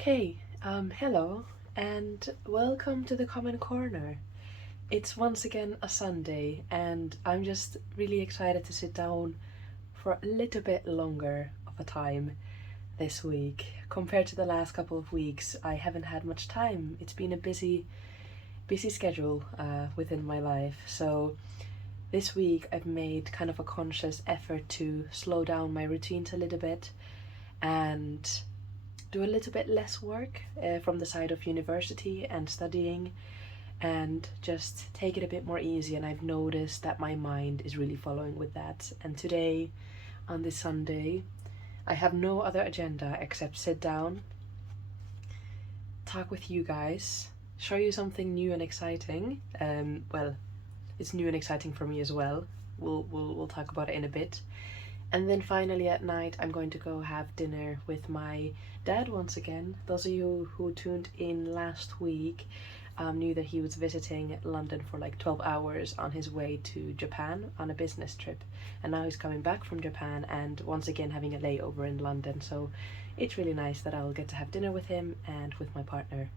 Hello and welcome to the Common Corner. It's once again a Sunday and I'm just really excited to sit down for a little bit longer of a time this week. Compared to the last couple of weeks, I haven't had much time. It's been a busy schedule within my life. So this week I've made kind of a conscious effort to slow down my routines a little bit and do a little bit less work from the side of university and studying, and just take it a bit more easy. And I've noticed that my mind is really following with that. And today, on this Sunday, I have no other agenda except sit down, talk with you guys, show you something new and exciting. Well, it's new and exciting for me as well. We'll talk about it in a bit. And then finally at night, I'm going to go have dinner with my dad once again. Those of you who tuned in last week knew that he was visiting London for like 12 hours on his way to Japan on a business trip. And now he's coming back from Japan and once again having a layover in London. So it's really nice that I'll get to have dinner with him and with my partner.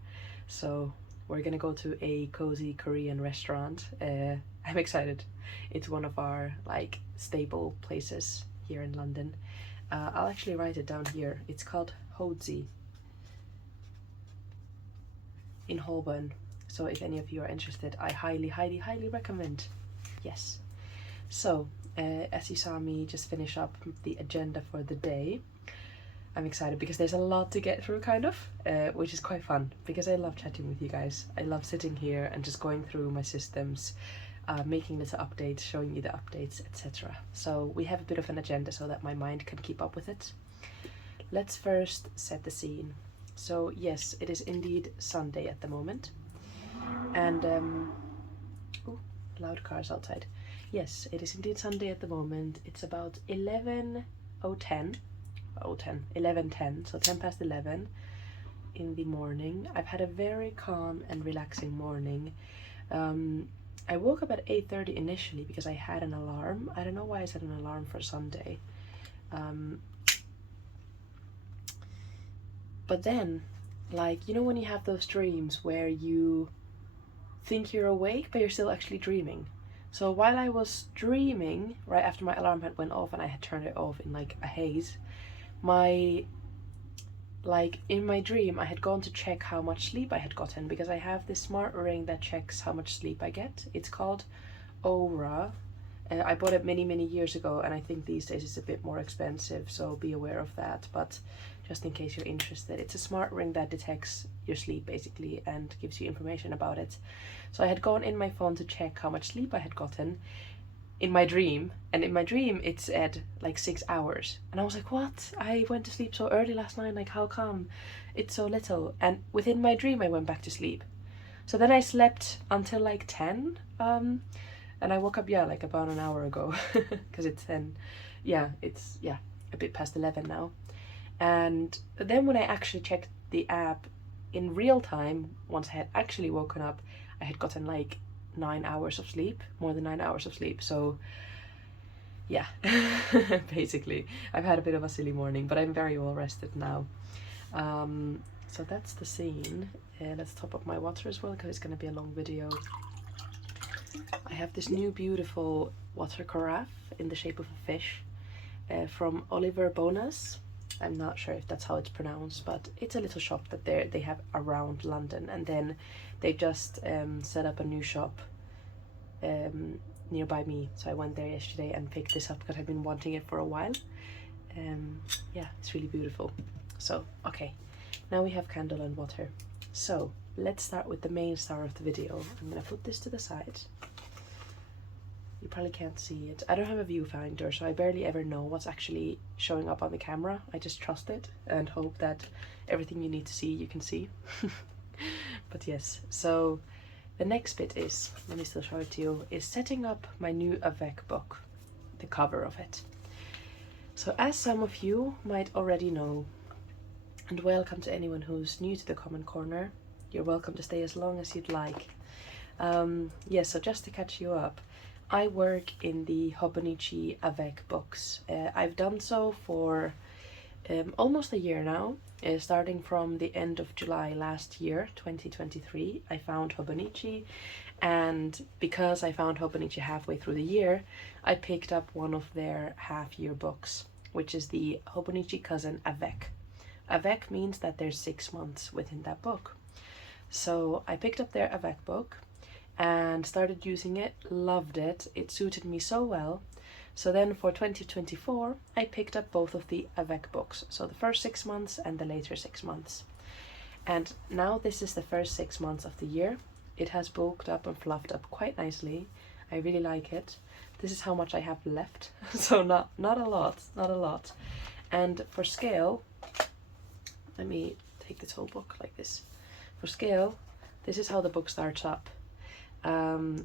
So we're gonna go to a cozy Korean restaurant. I'm excited. It's one of our like staple places here in London. I'll actually write it down here. It's called Hozi in Holborn. So if any of you are interested, I highly recommend. Yes. So as you saw me just finish up the agenda for the day, I'm excited because there's a lot to get through kind of, which is quite fun because I love chatting with you guys. I love sitting here and just going through my systems, making little updates, showing you the updates, etc. So we have a bit of an agenda so that my mind can keep up with it. Let's first set the scene. So yes, it is indeed Sunday at the moment. And ooh, loud cars outside. Yes, it is indeed Sunday at the moment. It's about 11:10, so 10 past 11 in the morning. I've had a very calm and relaxing morning. I woke up at 8:30 initially because I had an alarm. I don't know why I set an alarm for Sunday. But then, like, you know when you have those dreams where you think you're awake but you're still actually dreaming? So while I was dreaming, right after my alarm had went off and I had turned it off in like a haze, in my dream I had gone to check how much sleep I had gotten, because I have this smart ring that checks how much sleep I get. It's called OURA. I bought it many years ago and I think these days it's a bit more expensive, so be aware of that. But just in case you're interested, it's a smart ring that detects your sleep basically and gives you information about it. So I had gone in my phone to check how much sleep I had gotten in my dream, and in my dream it said like 6 hours, and I was like, what? I went to sleep so early last night, like how come it's so little? And within my dream I went back to sleep. So then I slept until like 10, and I woke up like about an hour ago because it's 10, it's a bit past 11 now. And then when I actually checked the app in real time, once I had actually woken up, I had gotten like 9 hours of sleep, more than 9 hours of sleep. So yeah, basically I've had a bit of a silly morning, but I'm very well rested now. So that's the scene. Let's top up my water as well because it's going to be a long video. I have this new beautiful water carafe in the shape of a fish from Oliver Bonas. I'm not sure if that's how it's pronounced, but it's a little shop that they have around London, and then they just set up a new shop nearby me. So I went there yesterday and picked this up because I've been wanting it for a while. Yeah, it's really beautiful. So okay, now we have candle and water. So let's start with the main star of the video. I'm gonna put this to the side. You probably can't see it. I don't have a viewfinder, so I barely ever know what's actually showing up on the camera. I just trust it and hope that everything you need to see, you can see. But yes, so the next bit is, let me still show it to you, is setting up my new Avec book, the cover of it. So as some of you might already know, and welcome to anyone who's new to the Common Corner, you're welcome to stay as long as you'd like. Yeah, so just to catch you up, I work in the Hobinichi Avec books. I've done so for almost a year now. Starting from the end of July last year, 2023, I found Hobinichi, and because I found Hobinichi halfway through the year, I picked up one of their half-year books, which is the Hobinichi Cousin Avec. Avec means that there's 6 months within that book. So I picked up their Avec book and started using it, loved it, it suited me so well. So then for 2024, I picked up both of the Avec books, so the first 6 months and the later 6 months. And now this is the first 6 months of the year. It has bulked up and fluffed up quite nicely. I really like it. This is how much I have left, so not a lot. And for scale, let me take this whole book like this. For scale, this is how the book starts up.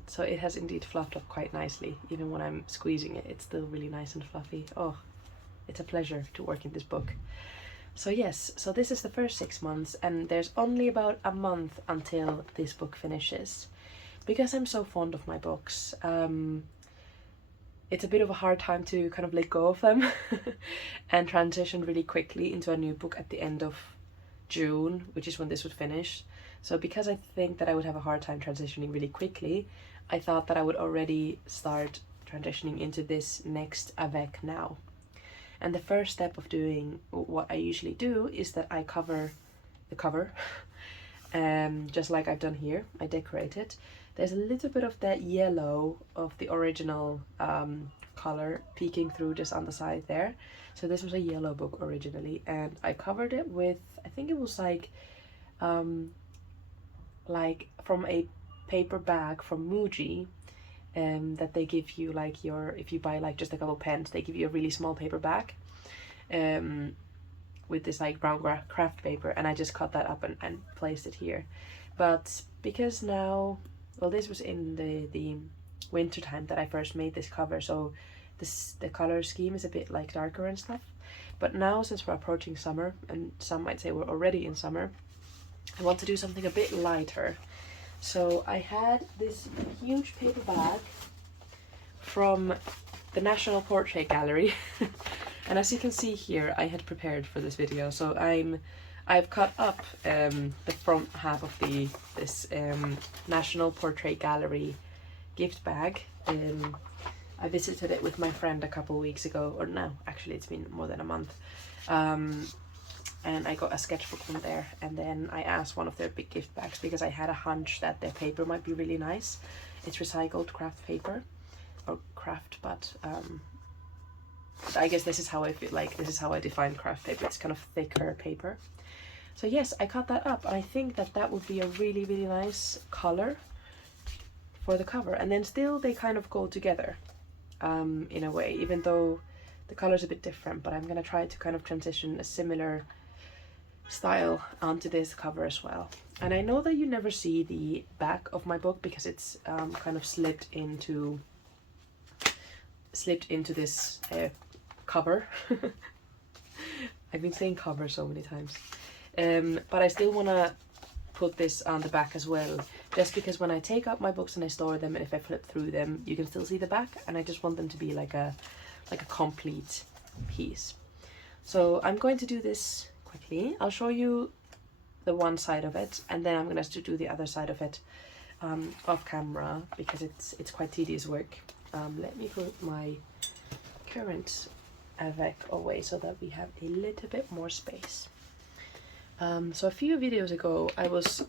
So it has indeed fluffed up quite nicely. Even when I'm squeezing it, it's still really nice and fluffy. Oh, it's a pleasure to work in this book. So yes, so this is the first 6 months, and there's only about a month until this book finishes. Because I'm so fond of my books, it's a bit of a hard time to kind of let go of them and transition really quickly into a new book at the end of June, which is when this would finish. So because I think that I would have a hard time transitioning really quickly, I thought that I would already start transitioning into this next Avec now. And the first step of doing what I usually do is that I cover the cover, just like I've done here. I decorate it. There's a little bit of that yellow of the original color peeking through just on the side there. So this was a yellow book originally, and I covered it with, I think it was like from a paper bag from Muji, that they give you, like, if you buy like just a couple pens, they give you a really small paper bag with this like brown craft paper, and I just cut that up and placed it here. But because now, well, this was in the winter time that I first made this cover, so the color scheme is a bit like darker and stuff. But now, since we're approaching summer, and some might say we're already in summer, I want to do something a bit lighter. So I had this huge paper bag from the National Portrait Gallery and as you can see here, I had prepared for this video, so I've cut up the front half of this National Portrait Gallery gift bag. I visited it with my friend a couple weeks ago, or no, actually it's been more than a month. And I got a sketchbook from there, and then I asked one of their big gift bags because I had a hunch that their paper might be really nice. It's recycled craft paper, or craft, but I guess this is how I feel like, this is how I define craft paper. It's kind of thicker paper. So yes, I cut that up, and I think that that would be a really, really nice color for the cover. And then still they kind of go together in a way, even though the color's a bit different, but I'm gonna try to kind of transition a similar style onto this cover as well. And I know that you never see the back of my book because it's kind of slipped into this cover. I've been saying cover so many times, but I still want to put this on the back as well, just because when I take out my books and I store them, and if I flip through them, you can still see the back, and I just want them to be like a complete piece. So I'm going to do this quickly. I'll show you the one side of it, and then I'm going to do the other side of it off camera, because it's quite tedious work. Let me put my current Avec away so that we have a little bit more space. So a few videos ago I was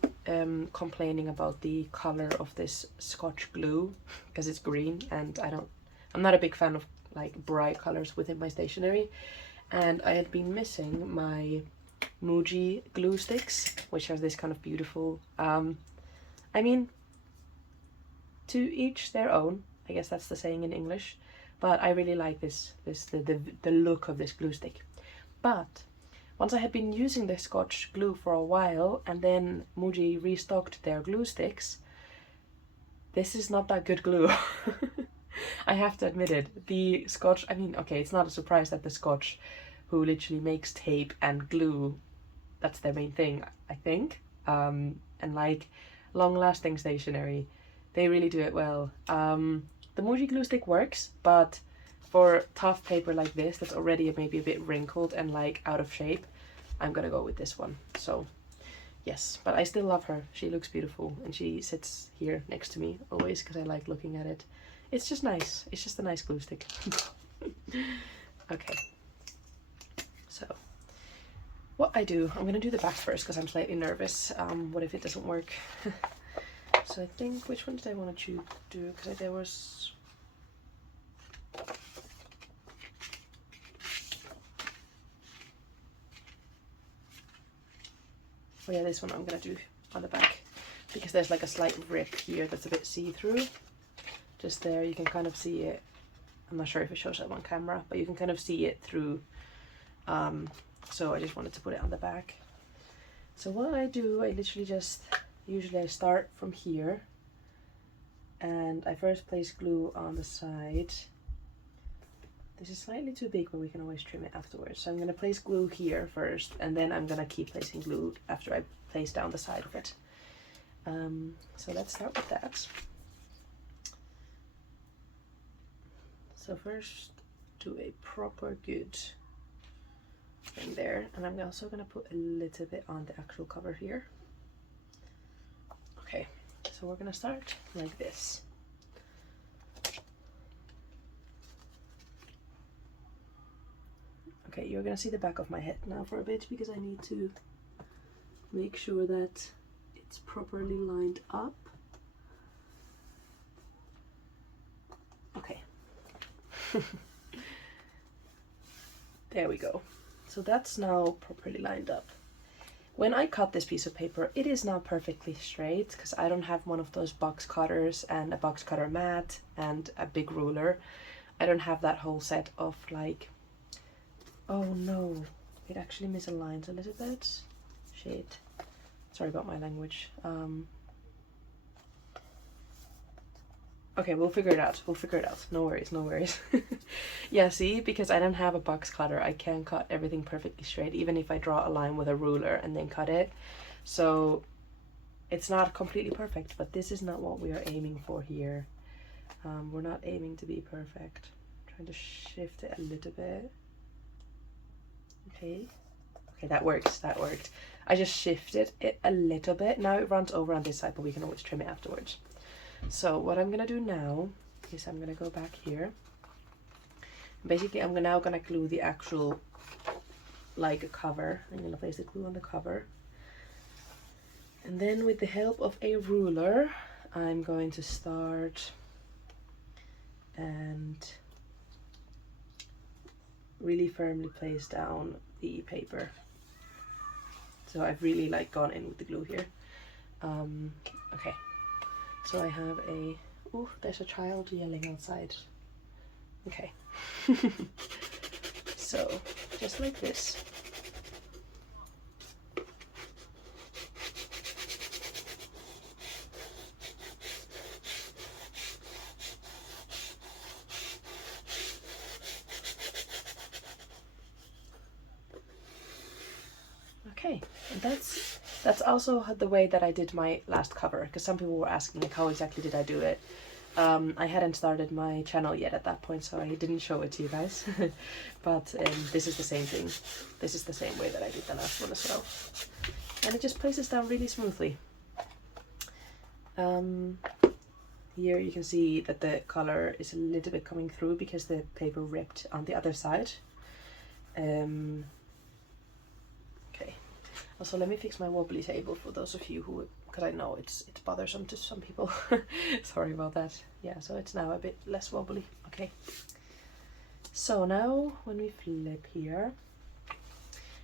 complaining about the color of this Scotch glue because it's green, and I'm not a big fan of like bright colors within my stationery, and I had been missing my Muji glue sticks, which has this kind of beautiful I mean, to each their own, I guess that's the saying in English, but I really like the look of this glue stick. But once I had been using the Scotch glue for a while, and then Muji restocked their glue sticks, this is not that good glue. I have to admit it. The Scotch, I mean, okay, it's not a surprise that the Scotch, who literally makes tape and glue, that's their main thing, I think, and like long-lasting stationery, they really do it well. The Muji glue stick works, but for tough paper like this, that's already maybe a bit wrinkled and like out of shape, I'm gonna go with this one. So yes, but I still love her. She looks beautiful, and she sits here next to me always because I like looking at it. It's just nice. It's just a nice glue stick. Okay. So what I do, I'm gonna do the back first because I'm slightly nervous. What if it doesn't work? So I think, which one did I want to do? Because there was... Oh yeah, this one I'm gonna do on the back, because there's like a slight rip here that's a bit see-through. Just there, you can kind of see it. I'm not sure if it shows that on camera, but you can kind of see it through. So I just wanted to put it on the back. So what I do, I literally just, usually I start from here, and I first place glue on the side. This is slightly too big, but we can always trim it afterwards. So I'm gonna place glue here first, and then I'm gonna keep placing glue after I place down the side of it. So let's start with that. So first, do a proper good thing there, and I'm also gonna put a little bit on the actual cover here. Okay, so we're gonna start like this. Okay, you're gonna see the back of my head now for a bit, because I need to make sure that it's properly lined up. Okay. There we go. So that's now properly lined up. When I cut this piece of paper, it is now perfectly straight, because I don't have one of those box cutters and a box cutter mat and a big ruler. I don't have that whole set of like... Oh no, it actually misaligns a little bit. Shit. Sorry about my language. Okay, we'll figure it out. We'll figure it out. No worries, no worries. Yeah, see, because I don't have a box cutter, I can't cut everything perfectly straight, even if I draw a line with a ruler and then cut it. So it's not completely perfect, but this is not what we are aiming for here. We're not aiming to be perfect. I'm trying to shift it a little bit. Okay. Okay, that works. That worked. I just shifted it a little bit. Now it runs over on this side, but we can always trim it afterwards. So what I'm gonna do now is I'm gonna go back here. Basically, I'm now gonna glue the actual like a cover. I'm gonna place the glue on the cover, and then with the help of a ruler, I'm going to start and really firmly place down the paper. So I've really like gone in with the glue here. Okay. So I have a... Oh, there's a child yelling outside. Okay. So, just like this. Okay, and that's also the way that I did my last cover, because some people were asking like how exactly did I do it. I hadn't started my channel yet at that point, so I didn't show it to you guys. But this is the same thing. This is the same way that I did the last one as well. And it just places down really smoothly. Here you can see that the color is a little bit coming through because the paper ripped on the other side. Okay. Also, let me fix my wobbly table for those of you who, because I know it's bothersome to some people. Sorry about that. Yeah, so it's now a bit less wobbly. Okay. So now when we flip here,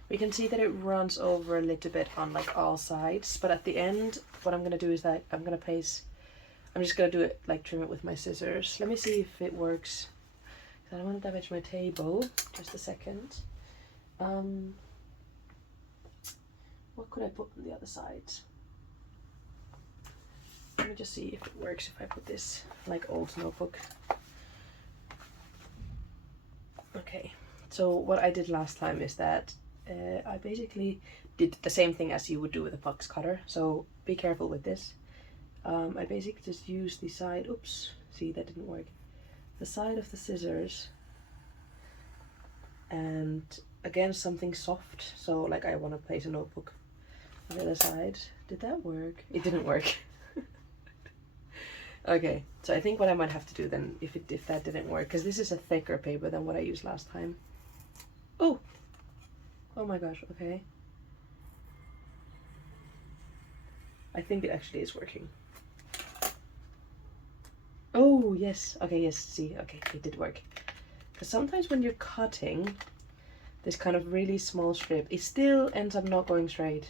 we can see that it runs over a little bit on like all sides, but at the end, what I'm gonna do is that I'm just gonna do it like trim it with my scissors. Let me see if it works. I don't want to damage my table. Just a second. What could I put on the other side? Let me just see if it works if I put this like old notebook. Okay, so what I did last time is that I basically did the same thing as you would do with a box cutter, so be careful with this. I basically just used the side, oops, see that didn't work. The side of the scissors and again something soft, so like I want to place a notebook on the other side. Did that work? It didn't work. Okay, so I think what I might have to do then, if that didn't work, because this is a thicker paper than what I used last time. Oh my gosh, okay. I think it actually is working. Oh yes, okay, yes, see, okay, it did work. Because sometimes when you're cutting this kind of really small strip, it still ends up not going straight.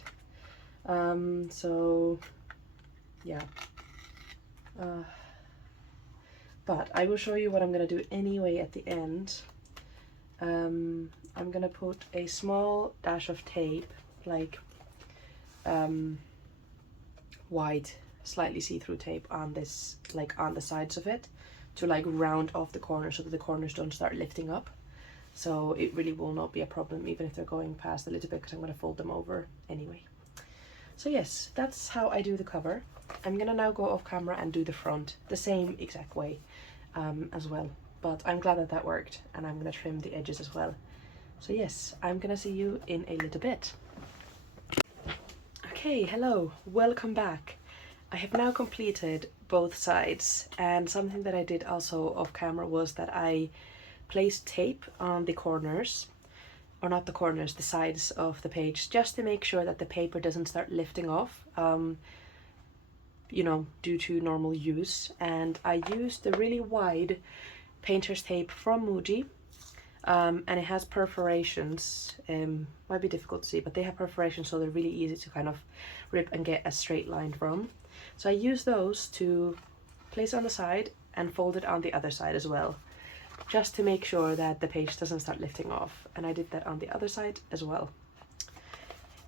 So yeah. But I will show you what I'm gonna do anyway at the end. I'm gonna put a small dash of tape, like white, slightly see-through tape on this, like on the sides of it, to like round off the corners so that the corners don't start lifting up. So it really will not be a problem even if they're going past a little bit, because I'm gonna fold them over anyway. So yes, that's how I do the cover. I'm gonna now go off camera and do the front the same exact way as well. But I'm glad that that worked, and I'm gonna trim the edges as well. So yes, I'm gonna see you in a little bit. Okay, hello, welcome back. I have now completed both sides, and something that I did also off camera was that I placed tape on the corners, or not the corners, the sides of the page, just to make sure that the paper doesn't start lifting off, you know, due to normal use. And I used the really wide painter's tape from Muji, and it has perforations. Might be difficult to see, but they have perforations, so they're really easy to kind of rip and get a straight line from. So I use those to place on the side and fold it on the other side as well, just to make sure that the page doesn't start lifting off. And I did that on the other side as well.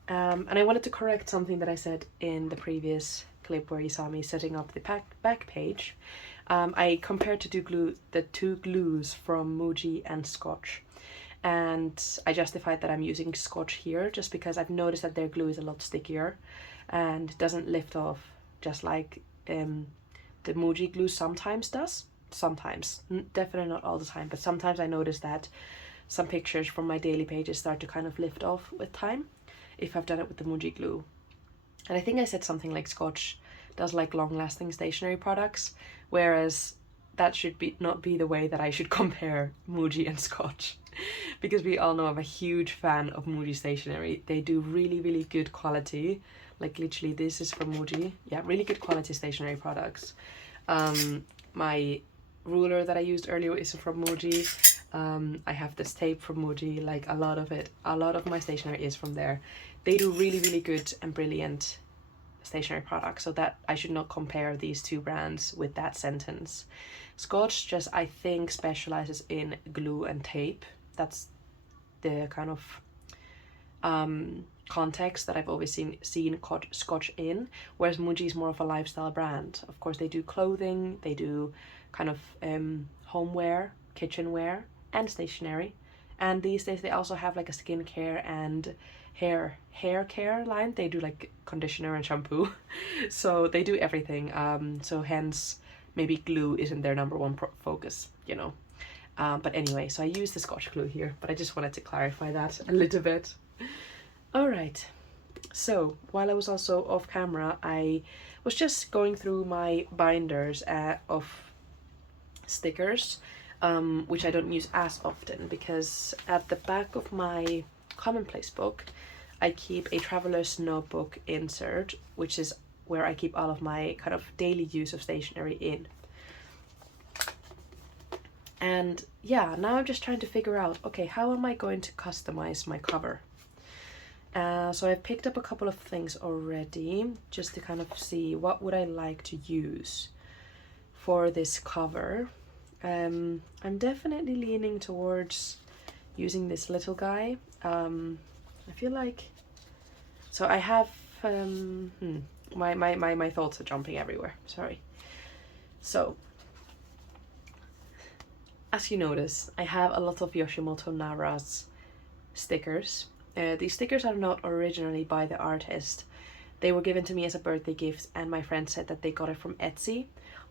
And I wanted to correct something that I said in the previous clip where you saw me setting up the back page. I compared the two glues from Muji and Scotch, and I justified that I'm using Scotch here just because I've noticed that their glue is a lot stickier and doesn't lift off, just like the Muji glue sometimes does. Sometimes, definitely not all the time, but sometimes I notice that some pictures from my daily pages start to kind of lift off with time if I've done it with the Muji glue. And I think I said something like Scotch does like long-lasting stationery products, whereas that should not be the way that I should compare Muji and Scotch, because we all know I'm a huge fan of Muji stationery. They do really, really good quality, like literally this is from Muji. Yeah, really good quality stationery products. My ruler that I used earlier is from Muji. I have this tape from Muji. Like a lot of my stationery is from there. They do really, really good and brilliant stationery products, so that I should not compare these two brands with that sentence. Scotch just, I think, specializes in glue and tape. That's the kind of context that I've always seen Scotch in, whereas Muji is more of a lifestyle brand. Of course, they do clothing, they do kind of homeware, kitchenware, and stationery. And these days they also have like a skincare and hair care line. They do like conditioner and shampoo. So they do everything. So hence maybe glue isn't their number one focus, you know. But anyway, so I use the Scotch glue here, but I just wanted to clarify that a little bit. All right, so while I was also off camera, I was just going through my binders of stickers, which I don't use as often, because at the back of my commonplace book I keep a traveler's notebook insert, which is where I keep all of my kind of daily use of stationery in. And yeah, now I'm just trying to figure out, okay, how am I going to customize my cover? So I've picked up a couple of things already, just to kind of see what would I like to use for this cover. I'm definitely leaning towards using this little guy. I feel like, so I have my thoughts are jumping everywhere, sorry. So as you notice, I have a lot of Yoshimoto Nara's stickers. These stickers are not originally by the artist. They were given to me as a birthday gift, and my friend said that they got it from Etsy.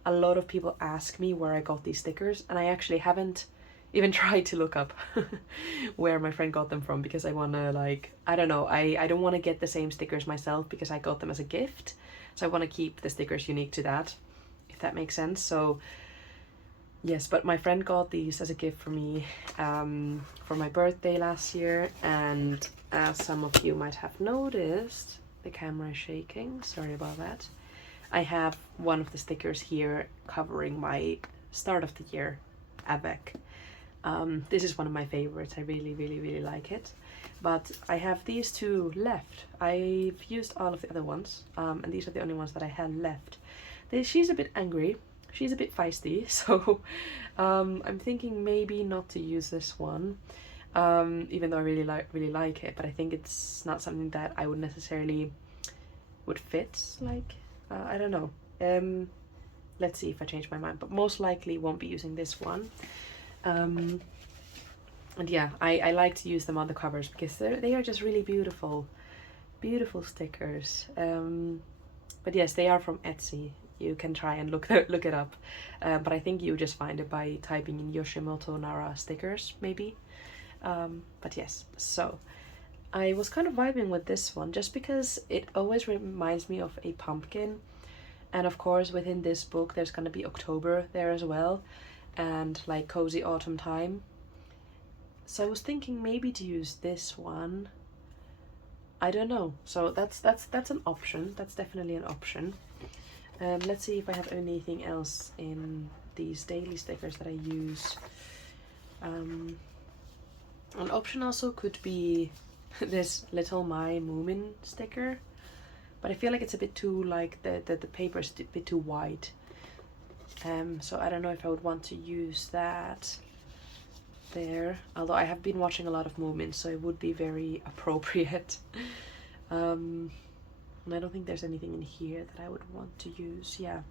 A lot of people ask me where I got these stickers, and I actually haven't, even tried to look up where my friend got them from, because I want to, like, I don't know, I don't want to get the same stickers myself because I got them as a gift. So I want to keep the stickers unique to that, if that makes sense. So yes, but my friend got these as a gift for me for my birthday last year, and as some of you might have noticed, the camera is shaking, sorry about that. I have one of the stickers here covering my start of the year Avec. This is one of my favorites. I really like it. But I have these two left. I've used all of the other ones, and these are the only ones that I had left. She's a bit angry. She's a bit feisty, so I'm thinking maybe not to use this one, even though I really like it. But I think it's not something that I would necessarily would fit. Like, I don't know. Let's see if I change my mind. But most likely won't be using this one. And yeah, I like to use them on the covers because they are just really beautiful stickers. But yes, they are from Etsy. You can try and look it up, but I think you just find it by typing in Yoshimoto Nara stickers, maybe. But yes, so I was kind of vibing with this one just because it always reminds me of a pumpkin, and of course within this book there's gonna be October there as well, and like cozy autumn time. So I was thinking maybe to use this one. I don't know. So that's an option. That's definitely an option. Let's see if I have anything else in these daily stickers that I use. An option also could be this little My Moomin sticker, but I feel like it's a bit too, like, the paper is a bit too wide. So I don't know if I would want to use that there, although I have been watching a lot of Moomin, so it would be very appropriate. And I don't think there's anything in here that I would want to use. Yeah.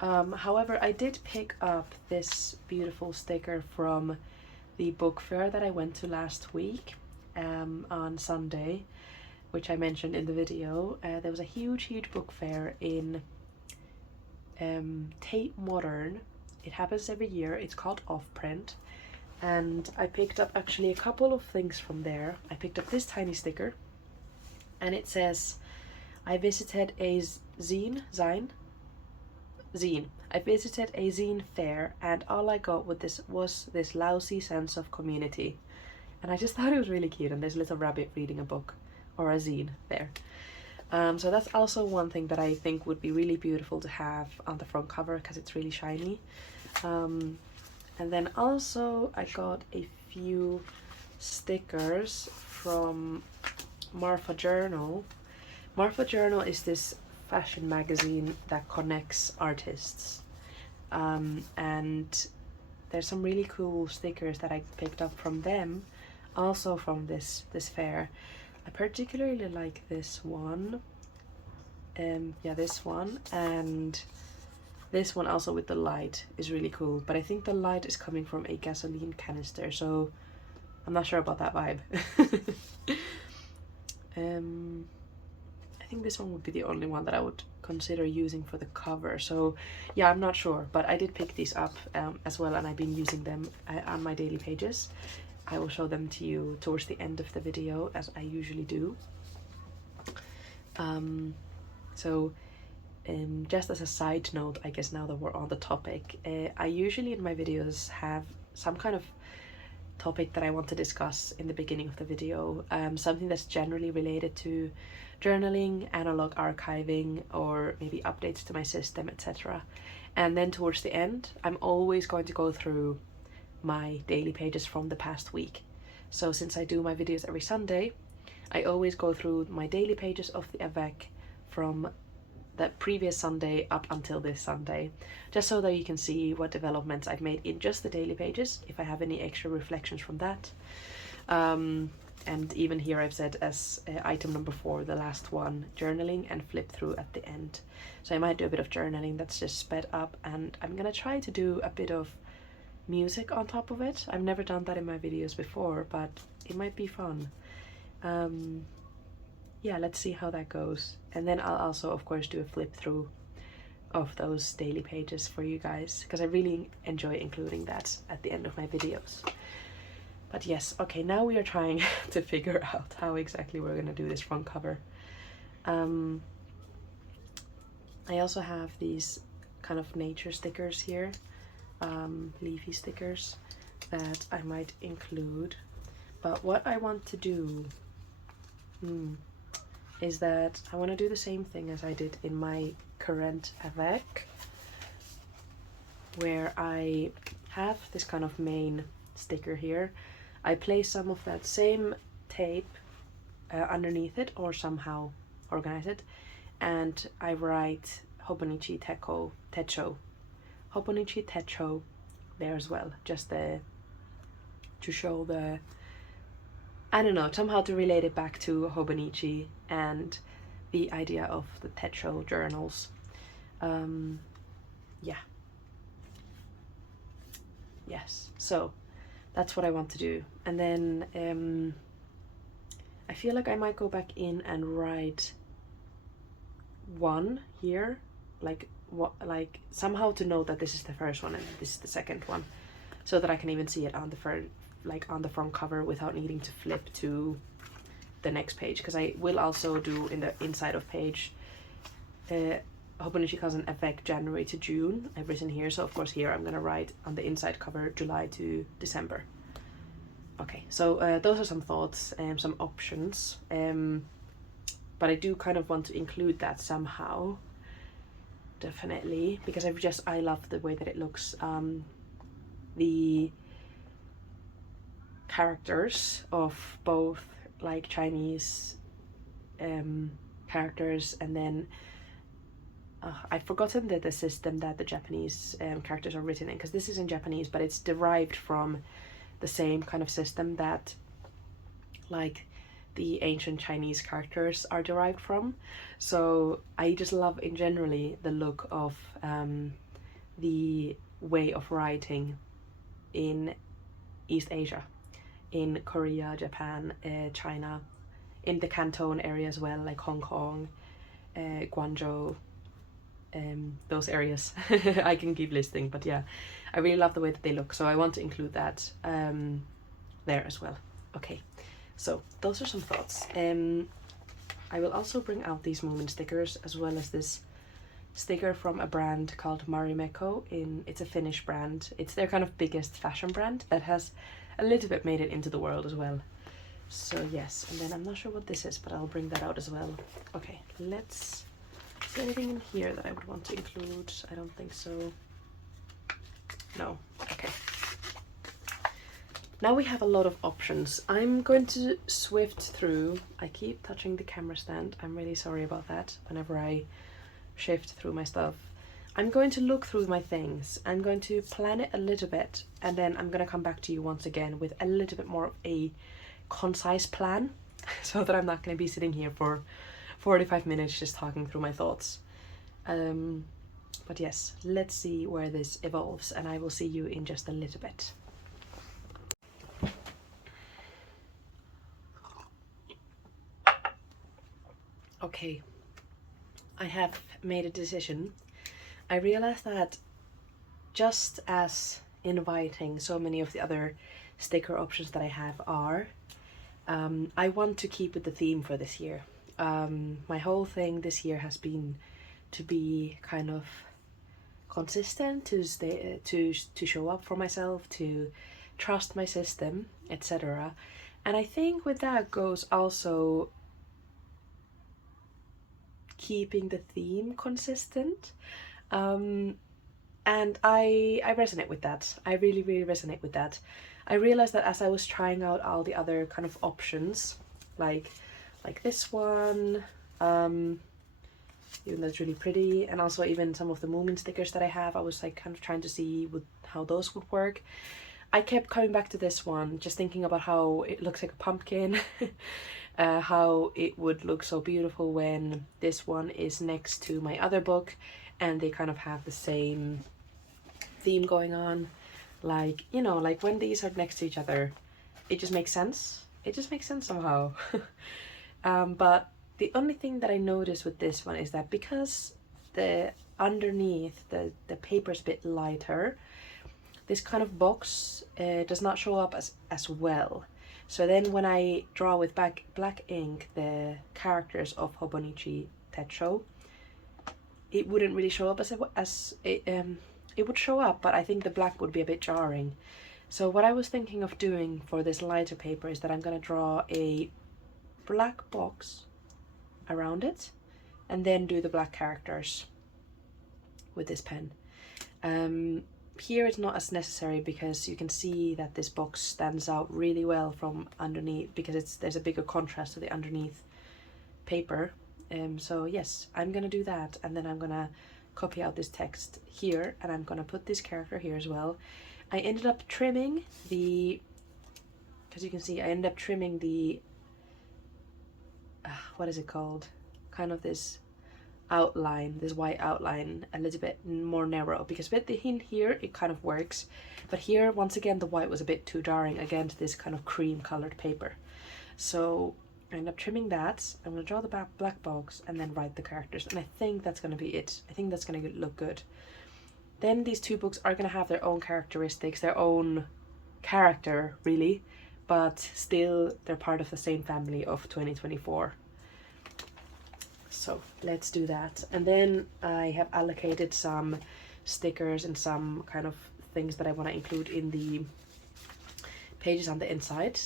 However, I did pick up this beautiful sticker from the book fair that I went to last week on Sunday, which I mentioned in the video. There was a huge book fair in Tate Modern. It happens every year. It's called Off Print, and I picked up actually a couple of things from there. I picked up this tiny sticker, and it says, I visited a zine. I visited a zine fair, and all I got with this was this lousy sense of community. And I just thought it was really cute, and there's a little rabbit reading a book or a zine there. So that's also one thing that I think would be really beautiful to have on the front cover because it's really shiny. And then also I got a few stickers from Marfa Journal. Marfa Journal is this fashion magazine that connects artists, and there's some really cool stickers that I picked up from them, also from this fair. I particularly like this one. Yeah, this one, and this one also with the light is really cool, but I think the light is coming from a gasoline canister, so I'm not sure about that vibe. I think this one would be the only one that I would consider using for the cover. So yeah, I'm not sure, but I did pick these up as well, and I've been using them on my daily pages. I will show them to you towards the end of the video, as I usually do. Just as a side note, I guess now that we're on the topic, I usually in my videos have some kind of topic that I want to discuss in the beginning of the video, something that's generally related to journaling, analog archiving, or maybe updates to my system, etc. And then towards the end, I'm always going to go through my daily pages from the past week. So since I do my videos every Sunday, I always go through my daily pages of the Avec from the previous Sunday up until this Sunday, just so that you can see what developments I've made in just the daily pages, if I have any extra reflections from that. And even here I've said as item number 4, the last one, journaling and flip through at the end. So I might do a bit of journaling that's just sped up, and I'm gonna try to do a bit of music on top of it. I've never done that in my videos before, but it might be fun. Yeah, let's see how that goes. And then I'll also of course do a flip through of those daily pages for you guys, because I really enjoy including that at the end of my videos. But yes, okay, now we are trying to figure out how exactly we're gonna do this front cover. I also have these kind of nature stickers here, leafy stickers that I might include. But what I want to do is that I want to do the same thing as I did in my Cousin Avec, where I have this kind of main sticker here. I place some of that same tape underneath it, or somehow organize it, and I write Hobinichi Techo there as well, just to show the, I don't know, somehow to relate it back to Hobinichi and the idea of the Techo journals. Yeah. Yes, so that's what I want to do. And then I feel like I might go back in and write one here, like somehow to know that this is the first one and this is the second one, so that I can even see it on the on the front cover without needing to flip to the next page, because I will also do in the inside of page Hobinichi Cousin Avec January to June. I've written here, so of course here I'm gonna write on the inside cover July to December. Okay, so those are some thoughts and some options, but I do kind of want to include that somehow, definitely, because I love the way that it looks. The characters of both like Chinese characters, and then I've forgotten the system that the Japanese characters are written in, because this is in Japanese, but it's derived from the same kind of system that like the ancient Chinese characters are derived from. So I just love in generally the look of the way of writing in East Asia, in Korea, Japan, China, in the Canton area as well, like Hong Kong, Guangzhou, those areas. I can keep listing, but yeah, I really love the way that they look, so I want to include that there as well. Okay, so those are some thoughts. I will also bring out these moment stickers, as well as this sticker from a brand called Marimekko. It's a Finnish brand. It's their kind of biggest fashion brand that has a little bit made it into the world as well. So yes, and then I'm not sure what this is, but I'll bring that out as well. Okay, is there anything in here that I would want to include? I don't think so. No. Okay. Now we have a lot of options. I'm going to swift through. I keep touching the camera stand. I'm really sorry about that whenever I shift through my stuff. I'm going to look through my things. I'm going to plan it a little bit, and then I'm going to come back to you once again with a little bit more of a concise plan, so that I'm not going to be sitting here for 45 minutes just talking through my thoughts. But yes, let's see where this evolves, and I will see you in just a little bit. Okay, I have made a decision. I realized that just as inviting so many of the other sticker options that I have are, I want to keep with the theme for this year. My whole thing this year has been to be kind of consistent, to show up for myself, to trust my system, etc. And I think with that goes also keeping the theme consistent. And I resonate with that. I really resonate with that. I realized that as I was trying out all the other kind of options, like this one, even though it's really pretty, and also even some of the movement stickers that I have, I was like kind of trying to see how those would work. I kept coming back to this one, just thinking about how it looks like a pumpkin, how it would look so beautiful when this one is next to my other book and they kind of have the same theme going on. Like, you know, like when these are next to each other, it just makes sense. It just makes sense somehow. But the only thing that I noticed with this one is that because the underneath the paper's a bit lighter, this kind of box does not show up as well. So then when I draw with black ink the characters of Hobonichi Techo, it wouldn't really show up as it would show up, but I think the black would be a bit jarring. So what I was thinking of doing for this lighter paper is that I'm gonna draw a black box around it and then do the black characters with this pen. Here it's not as necessary because you can see that this box stands out really well from underneath because there's a bigger contrast to the underneath paper. So yes, I'm gonna do that, and then I'm gonna copy out this text here, and I'm gonna put this character here as well. I ended up trimming the, because you can see I ended up trimming the, what is it called? Kind of this outline, this white outline, a little bit more narrow, because with the hint here it kind of works, but here once again the white was a bit too jarring against this kind of cream colored paper. So I end up trimming that. I'm gonna draw the black box and then write the characters, and I think that's gonna be it. I think that's gonna look good. Then these two books are gonna have their own characteristics, their own character really, but still they're part of the same family of 2024. So let's do that. And then I have allocated some stickers and some kind of things that I want to include in the pages on the inside,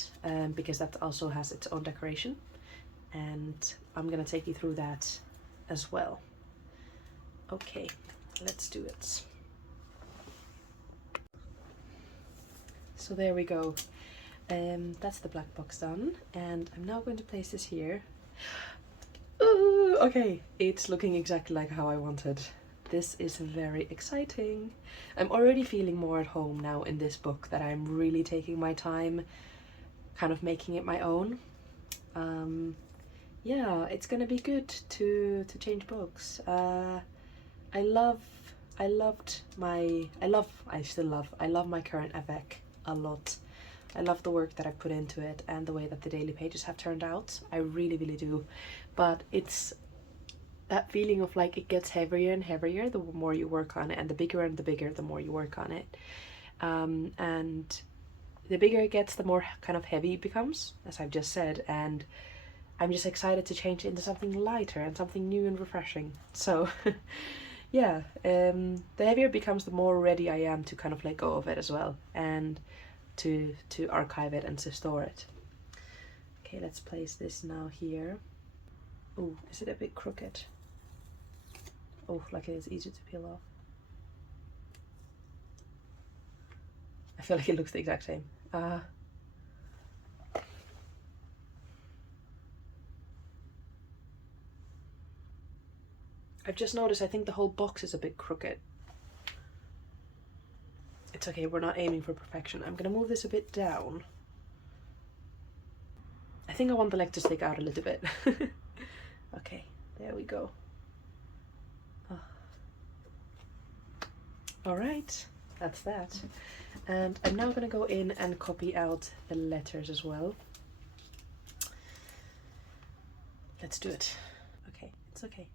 because that also has its own decoration, and I'm gonna take you through that as well. Okay, let's do it. So there we go. That's the black box done, and I'm now going to place this here. Ooh, okay, it's looking exactly like how I wanted. This is very exciting. I'm already feeling more at home now in this book, that I'm really taking my time kind of making it my own. Yeah, it's gonna be good to change books. I still love my current Avec a lot. I love the work that I put into it and the way that the daily pages have turned out. I really, really do. But it's that feeling of like it gets heavier and heavier the more you work on it, and the bigger the more you work on it. And the bigger it gets, the more kind of heavy it becomes, as I've just said, and I'm just excited to change it into something lighter and something new and refreshing. So yeah, the heavier it becomes, the more ready I am to kind of let go of it as well, and to archive it and to store it. Okay, let's place this now here. Oh, is it a bit crooked? Oh, like it's easy to peel off. I feel like it looks the exact same. I've just noticed I think the whole box is a bit crooked. It's okay, we're not aiming for perfection. I'm gonna move this a bit down. I think I want the leg to stick out a little bit. Okay, there we go. All right, that's that. And I'm now gonna go in and copy out the letters as well. Let's do it. Okay, it's okay.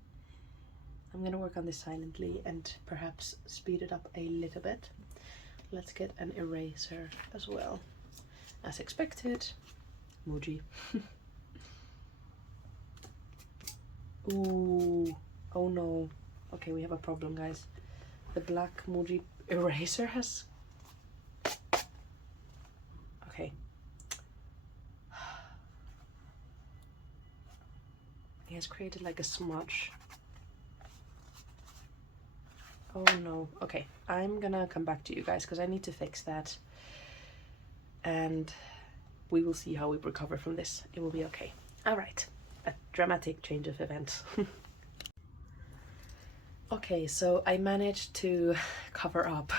I'm gonna work on this silently and perhaps speed it up a little bit. Let's get an eraser as well. As expected, Muji. Ooh, oh no. Okay, we have a problem, guys. The black Muji eraser has... Okay. It has created like a smudge. Oh no. Okay, I'm gonna come back to you guys because I need to fix that. And we will see how we recover from this. It will be okay. All right. A dramatic change of events. Okay, so I managed to cover up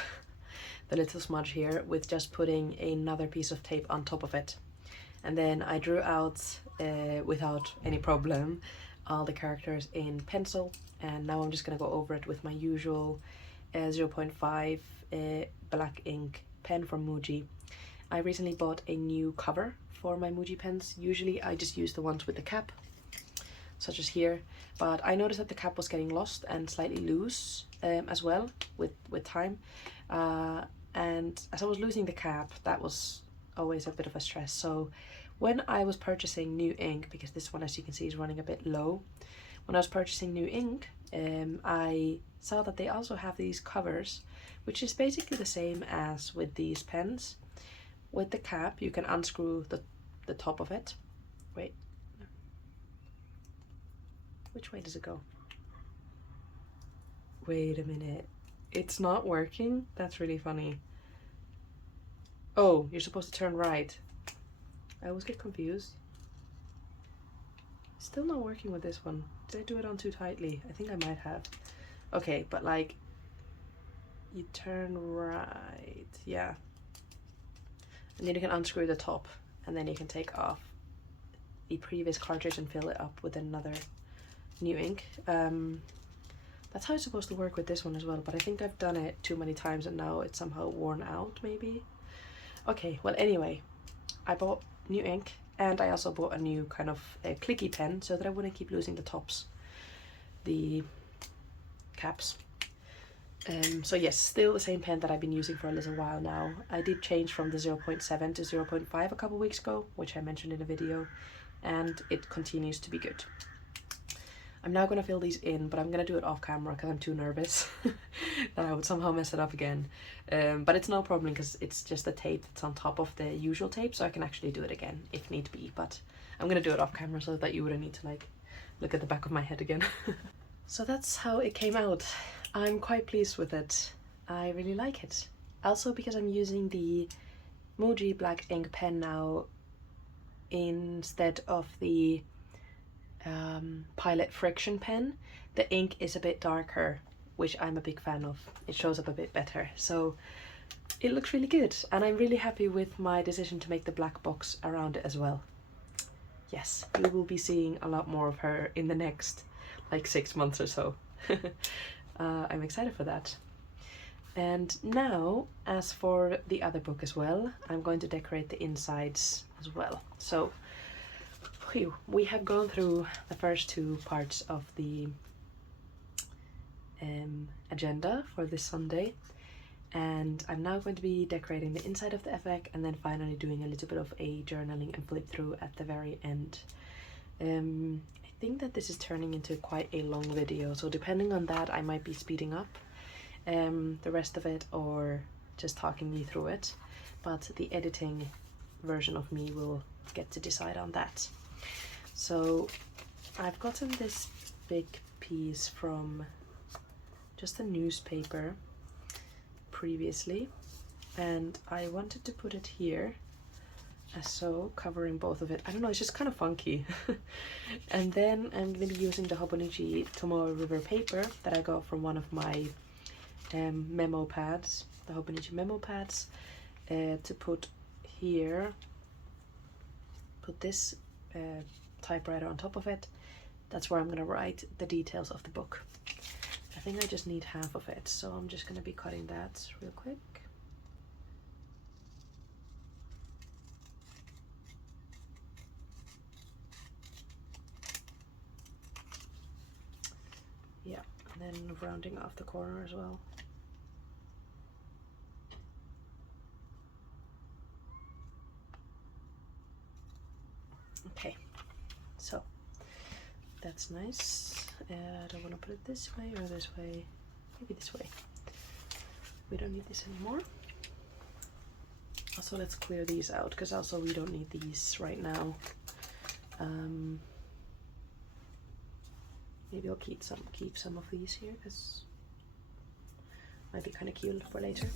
the little smudge here with just putting another piece of tape on top of it. And then I drew out, without any problem, all the characters in pencil, and now I'm just gonna go over it with my usual 0.5 black ink pen from Muji. I recently bought a new cover for my Muji pens. Usually I just use the ones with the cap, such as here. But I noticed that the cap was getting lost and slightly loose as well with time. And as I was losing the cap, that was always a bit of a stress. So when I was purchasing new ink, because this one, as you can see, is running a bit low, when I was purchasing new ink, I saw that they also have these covers, which is basically the same as with these pens. With the cap, you can unscrew the top of it. Wait, which way does it go? Wait a minute, it's not working? That's really funny. Oh, you're supposed to turn right. I always get confused. Still not working with this one. Did I do it on too tightly? I think I might have. Okay, but like, you turn right, yeah. And then you can unscrew the top, and then you can take off the previous cartridge and fill it up with another new ink. That's how it's supposed to work with this one as well, but I think I've done it too many times and now it's somehow worn out, maybe. Okay, well, anyway, I bought new ink, and I also bought a new kind of a clicky pen so that I wouldn't keep losing the tops, the caps. So yes, still the same pen that I've been using for a little while now. I did change from the 0.7 to 0.5 a couple weeks ago, which I mentioned in a video, and it continues to be good. I'm now going to fill these in, but I'm going to do it off camera because I'm too nervous that I would somehow mess it up again. But it's no problem because it's just the tape that's on top of the usual tape, so I can actually do it again if need be. But I'm going to do it off camera so that you wouldn't need to like look at the back of my head again. So that's how it came out. I'm quite pleased with it. I really like it. Also because I'm using the Muji black ink pen now instead of the Pilot friction pen. The ink is a bit darker, which I'm a big fan of. It shows up a bit better, so it looks really good, and I'm really happy with my decision to make the black box around it as well. Yes, we will be seeing a lot more of her in the next like 6 months or so. I'm excited for that. And now, as for the other book as well, I'm going to decorate the insides as well. So we have gone through the first 2 parts of the agenda for this Sunday, and I'm now going to be decorating the inside of the Avec, and then finally doing a little bit of a journaling and flip through at the very end. I think that this is turning into quite a long video, so depending on that I might be speeding up the rest of it or just talking you through it, but the editing version of me will get to decide on that. So I've gotten this big piece from just a newspaper previously, and I wanted to put it here as so, covering both of it. I don't know, it's just kind of funky. And then I'm going to be using the Hobinichi Tomorrow River paper that I got from one of my memo pads, the Hobinichi memo pads, to put here, put this typewriter on top of it. That's where I'm going to write the details of the book. I think I just need half of it, so I'm just going to be cutting that real quick. Yeah, and then rounding off the corner as well. Okay, so that's nice. Do I want to put it this way or this way? Maybe this way. We don't need this anymore. Also, let's clear these out because also we don't need these right now. Maybe I'll keep some of these here because might be kind of cute for later.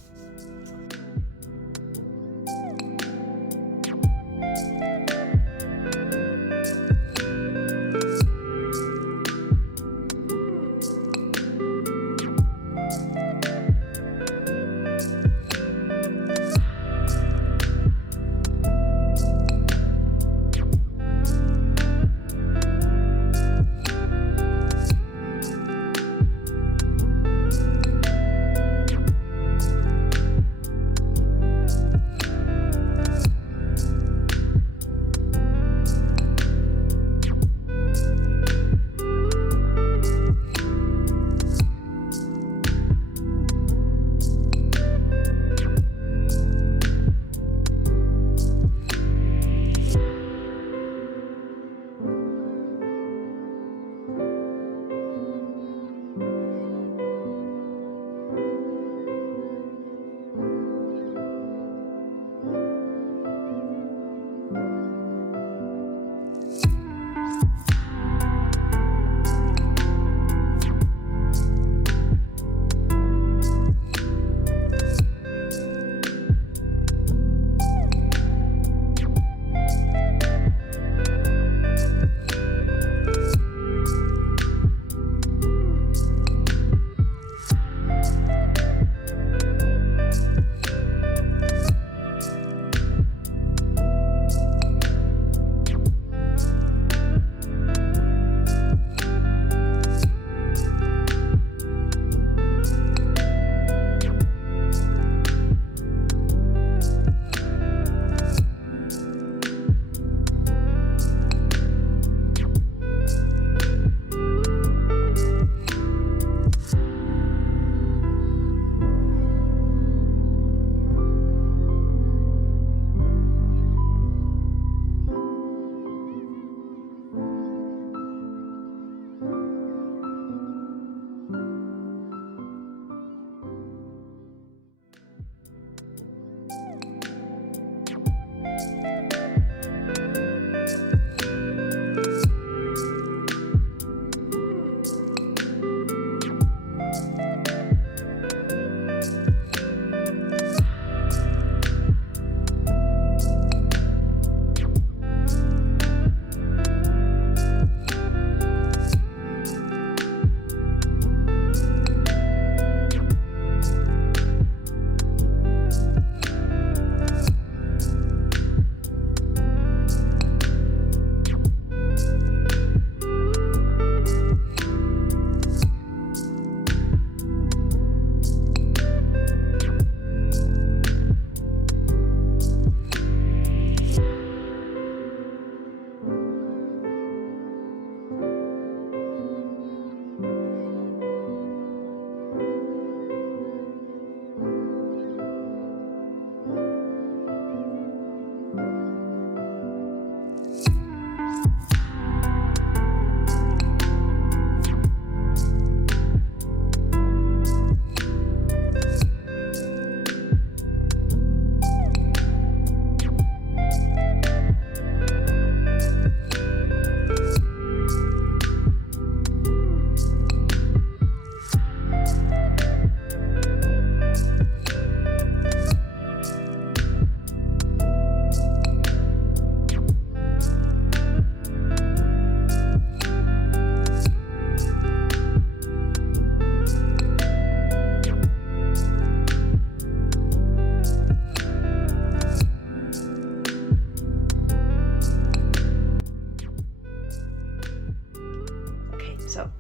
So,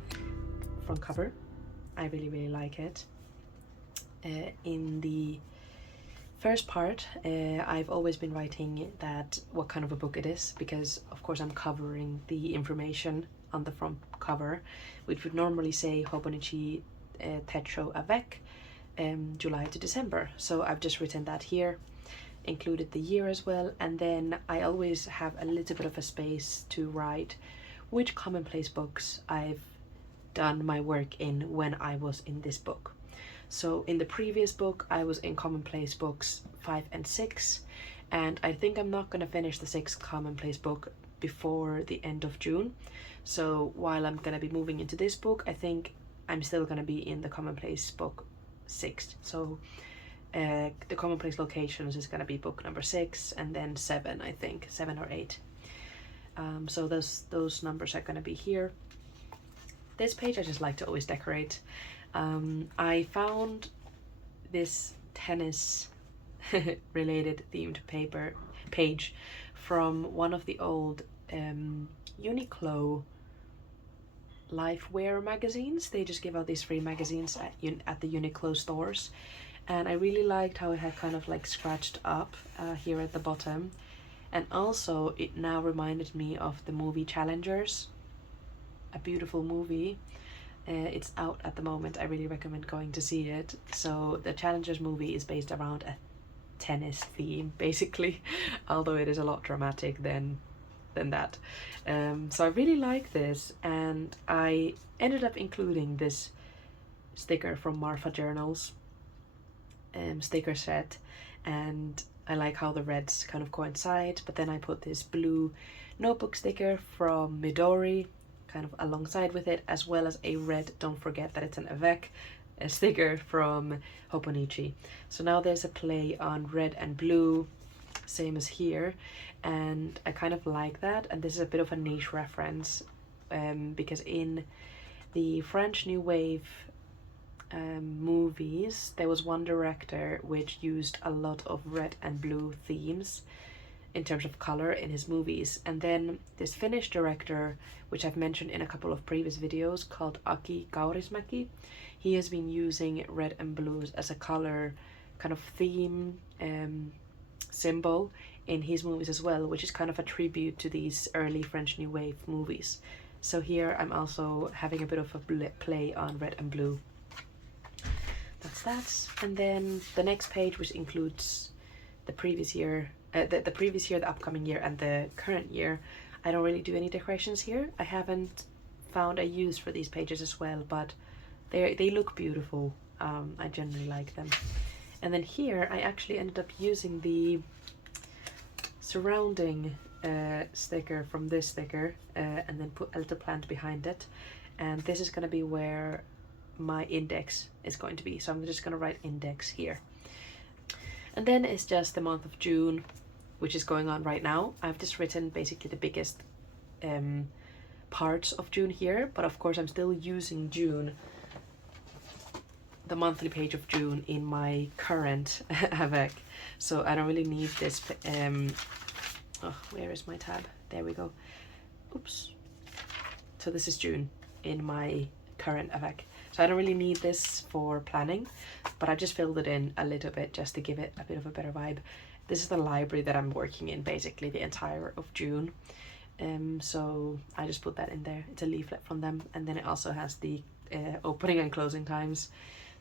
front cover, I really like it. In the first part, I've always been writing that what kind of a book it is, because of course I'm covering the information on the front cover, which would normally say Hobinichi Avec, July to December. So I've just written that here, included the year as well, and then I always have a little bit of a space to write which commonplace books I've done my work in when I was in this book. So in the previous book I was in commonplace books 5 and 6, and I think I'm not going to finish the 6th commonplace book before the end of June. So while I'm going to be moving into this book, I think I'm still going to be in the commonplace book 6. So the commonplace locations is going to be book number 6, and then 7, I think 7 or 8. So those numbers are going to be here. This page I just like to always decorate. I found this tennis related themed page from one of the old Uniqlo Lifewear magazines. They just give out these free magazines at the Uniqlo stores, and I really liked how it had kind of like scratched up here at the bottom, and also it now reminded me of the movie Challengers, a beautiful movie. It's out at the moment. I really recommend going to see it. So the Challengers movie is based around a tennis theme basically, although it is a lot dramatic than that. So I really like this, and I ended up including this sticker from Marfa Journals sticker set, and I like how the reds kind of coincide. But then I put this blue notebook sticker from Midori kind of alongside with it, as well as a red, don't forget that it's an Avec, a sticker from Hobonichi. So now there's a play on red and blue, same as here, and I kind of like that. And this is a bit of a niche reference, because in the French New Wave movies, there was one director which used a lot of red and blue themes in terms of color in his movies. And then this Finnish director, which I've mentioned in a couple of previous videos, called Aki Kaurismäki, he has been using red and blues as a color kind of theme symbol in his movies as well, which is kind of a tribute to these early French New Wave movies. So here I'm also having a bit of a play on red and blue. That's that. And then the next page, which includes the previous year, the previous year, the upcoming year, and the current year. I don't really do any decorations here. I haven't found a use for these pages as well, but they look beautiful. I generally like them. And then here I actually ended up using the surrounding sticker from this sticker, and then put a little plant behind it. And this is going to be where my index is going to be. So I'm just going to write index here. And then it's just the month of June, which is going on right now. I've just written basically the biggest parts of June here, but of course I'm still using June, the monthly page of June, in my current Avec. So I don't really need this. Oh, where is my tab? There we go. Oops. So this is June in my current Avec. So I don't really need this for planning, but I just filled it in a little bit just to give it a bit of a better vibe. This is the library that I'm working in basically the entire of June. So I just put that in there. It's a leaflet from them, and then it also has the opening and closing times.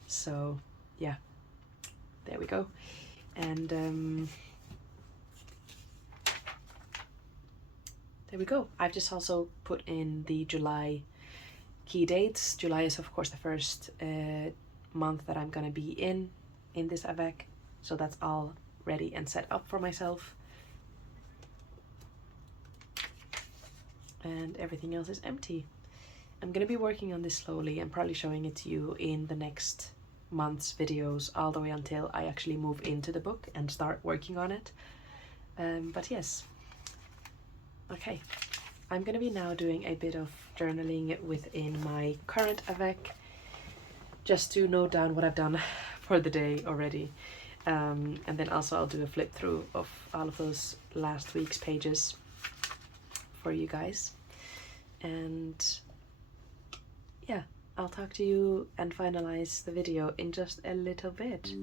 So yeah, there we go. And there we go. I've just also put in the July key dates. July is of course the first month that I'm gonna be in this Avec, so that's all ready and set up for myself, and everything else is empty. I'm gonna be working on this slowly and probably showing it to you in the next month's videos, all the way until I actually move into the book and start working on it. But yes, okay, I'm gonna be now doing a bit of journaling within my current Avec, just to note down what I've done for the day already. And then also I'll do a flip through of all of those last week's pages for you guys. And yeah, I'll talk to you and finalize the video in just a little bit.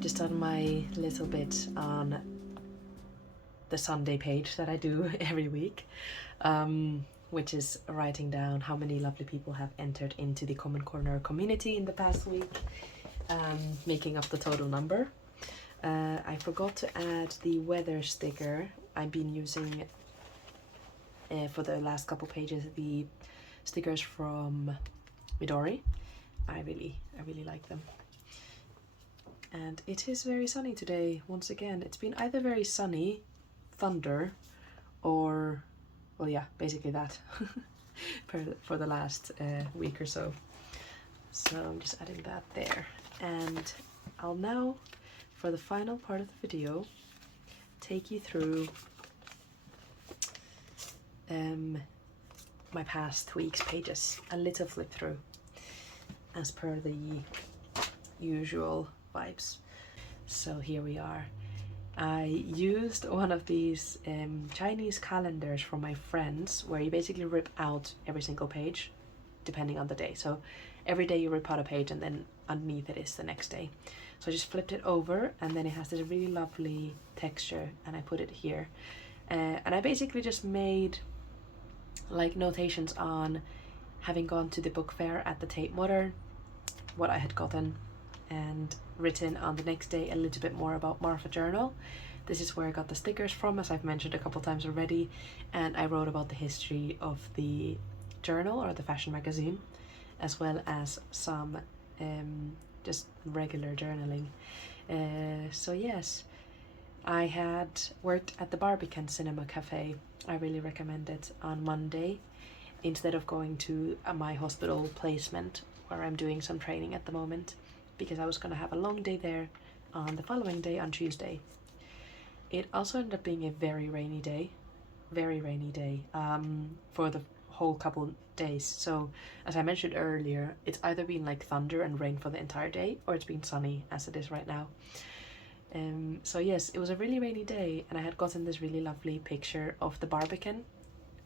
Just done my little bit on the Sunday page that I do every week, which is writing down how many lovely people have entered into the Common Corner community in the past week, making up the total number. I forgot to add the weather sticker. I've been using for the last couple pages the stickers from Midori. I really like them. And it is very sunny today, once again. It's been either very sunny, thunder, or, well, yeah, basically that for the last week or so. So I'm just adding that there. And I'll now, for the final part of the video, take you through my past week's pages. A little flip through, as per the usual vibes. So here we are. I used one of these Chinese calendars from my friends, where you basically rip out every single page depending on the day. So every day you rip out a page and then underneath it is the next day. So I just flipped it over, and then it has this really lovely texture, and I put it here. And I basically just made like notations on having gone to the book fair at the Tate Modern, what I had gotten, and written on the next day a little bit more about Marfa Journal. This is where I got the stickers from, as I've mentioned a couple times already, and I wrote about the history of the journal, or the fashion magazine, as well as some just regular journaling. So yes, I had worked at the Barbican Cinema Cafe. I really recommend it, on Monday, instead of going to my hospital placement, where I'm doing some training at the moment, because I was going to have a long day there on the following day, on Tuesday. It also ended up being a very rainy day for the whole couple days. So as I mentioned earlier, it's either been like thunder and rain for the entire day, or it's been sunny as it is right now. So yes, it was a really rainy day, and I had gotten this really lovely picture of the Barbican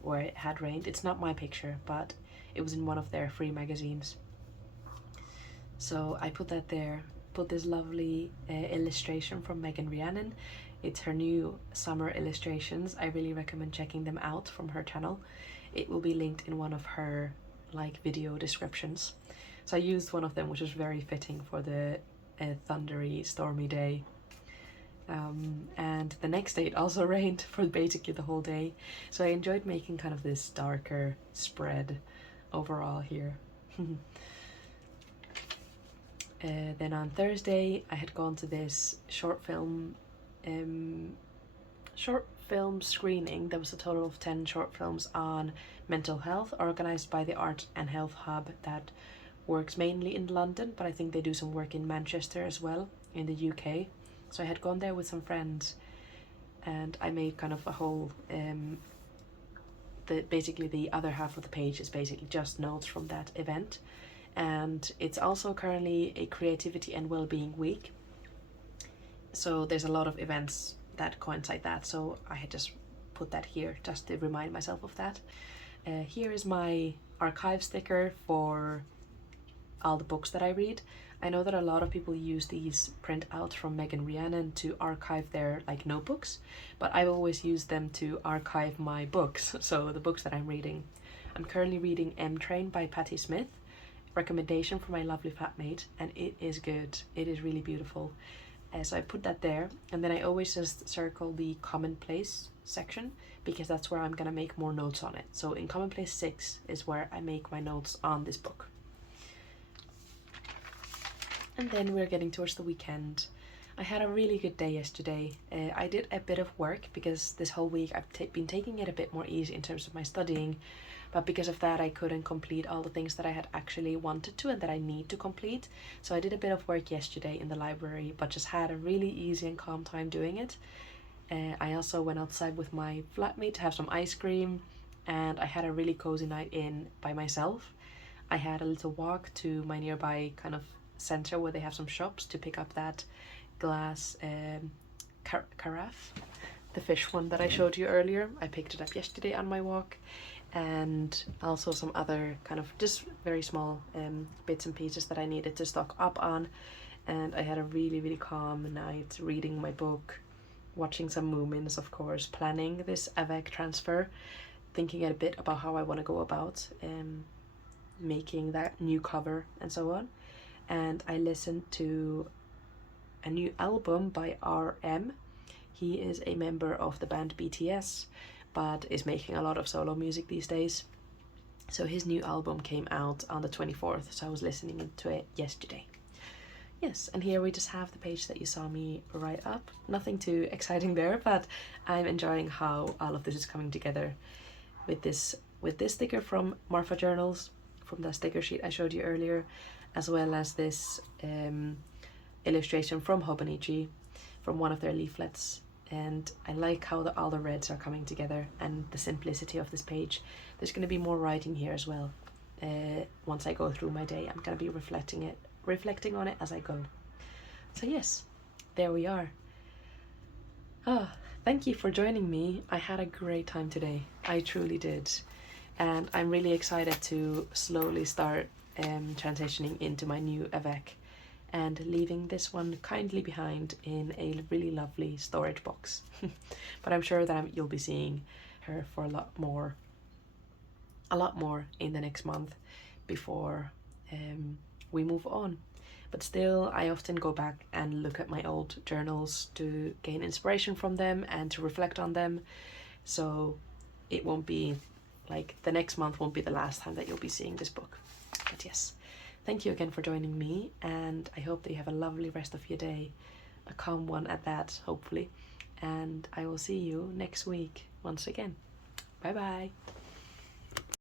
where it had rained. It's not my picture, but it was in one of their free magazines. So I put that there, put this lovely illustration from Megan Rhiannon. It's her new summer illustrations. I really recommend checking them out from her channel. It will be linked in one of her like video descriptions. So I used one of them, which was very fitting for the thundery, stormy day. And the next day it also rained for basically the whole day. So I enjoyed making kind of this darker spread overall here. Then on Thursday I had gone to this short film screening. There was a total of 10 short films on mental health, organized by the Art and Health Hub that works mainly in London, but I think they do some work in Manchester as well, in the UK. So I had gone there with some friends, and I made kind of a whole basically the other half of the page is basically just notes from that event. And it's also currently a creativity and well-being week, so there's a lot of events that coincide that, so I had just put that here just to remind myself of that. Here is my archive sticker for all the books that I read. I know that a lot of people use these print out from Megan Rhiannon to archive their like notebooks, but I've always used them to archive my books, so the books that I'm reading. I'm currently reading M Train by Patti Smith, recommendation from my lovely flatmate, and it is good. It is really beautiful. So I put that there, and then I always just circle the commonplace section because that's where I'm gonna make more notes on it. So in commonplace 6 is where I make my notes on this book. And then we're getting towards the weekend. I had a really good day yesterday. I did a bit of work because this whole week I've been taking it a bit more easy in terms of my studying, but because of that I couldn't complete all the things that I had actually wanted to and that I need to complete. So I did a bit of work yesterday in the library, but just had a really easy and calm time doing it. I also went outside with my flatmate to have some ice cream, and I had a really cozy night in by myself. I had a little walk to my nearby kind of center where they have some shops to pick up that glass carafe, the fish one that I showed you earlier. I picked it up yesterday on my walk, and also some other kind of just very small bits and pieces that I needed to stock up on. And I had a really calm night reading my book, watching some Moomins, of course, planning this Avec transfer, thinking a bit about how I want to go about making that new cover and so on. And I listened to a new album by RM. He is a member of the band BTS, but is making a lot of solo music these days. So his new album came out on the 24th, so I was listening to it yesterday. Yes, and here we just have the page that you saw me write up. Nothing too exciting there, but I'm enjoying how all of this is coming together with this sticker from Marfa Journals, from the sticker sheet I showed you earlier, as well as this illustration from Hobinichi, from one of their leaflets. And I like how all the reds are coming together and the simplicity of this page. There's going to be more writing here as well. Once I go through my day, I'm going to be reflecting on it as I go. So yes, there we are. Thank you for joining me. I had a great time today. I truly did. And I'm really excited to slowly start transitioning into my new Avec and leaving this one kindly behind in a really lovely storage box. But I'm sure that you'll be seeing her for a lot more in the next month before we move on. But still, I often go back and look at my old journals to gain inspiration from them and to reflect on them. So it won't be like the next month won't be the last time that you'll be seeing this book. But yes, thank you again for joining me, and I hope that you have a lovely rest of your day, a calm one at that, hopefully. And I will see you next week once again. Bye bye.